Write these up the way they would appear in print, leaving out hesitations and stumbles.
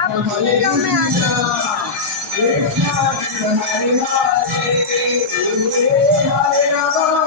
आप वीडियो में आ जाओ। हरे Ram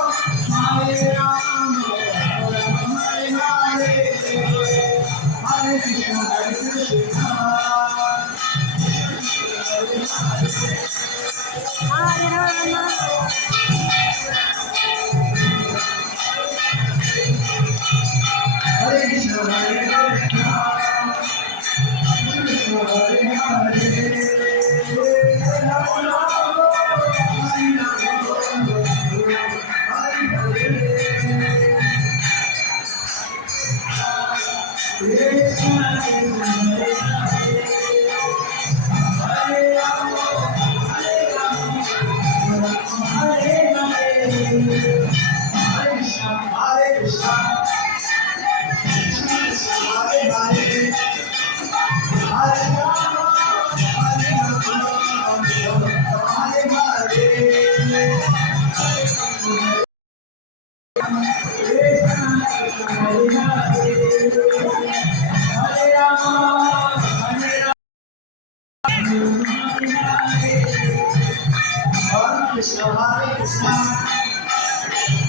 Hare Krishna, Hare Krishna,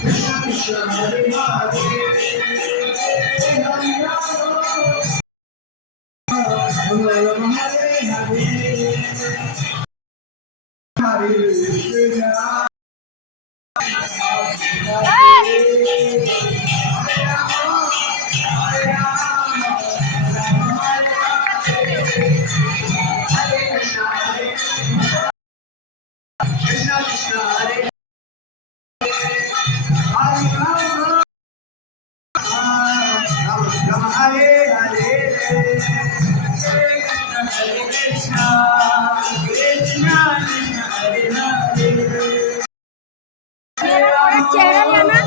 Krishna Hare मेरा थोड़ा चेहरा लेना।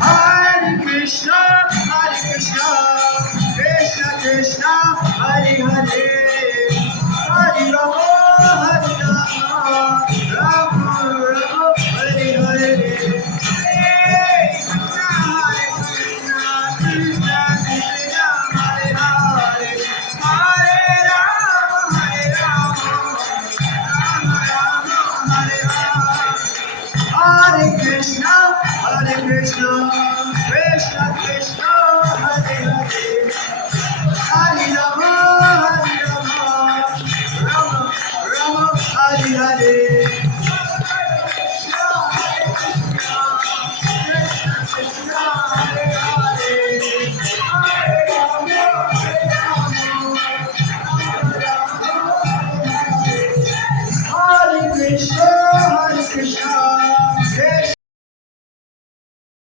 Hare Krishna, Krishna Krishna, Hare Hare, Hare Rama, Hare Rama, Rama Rama, Hare Hare, Hare Krishna, Krishna Krishna, Hare Hare, Hare Rama, Rama Rama, Hare Hare. Hare Krishna, Krishna Krishna, Hare Hare, Hare Rama, Rama Rama, Hare Hare. Hare Krishna, Krishna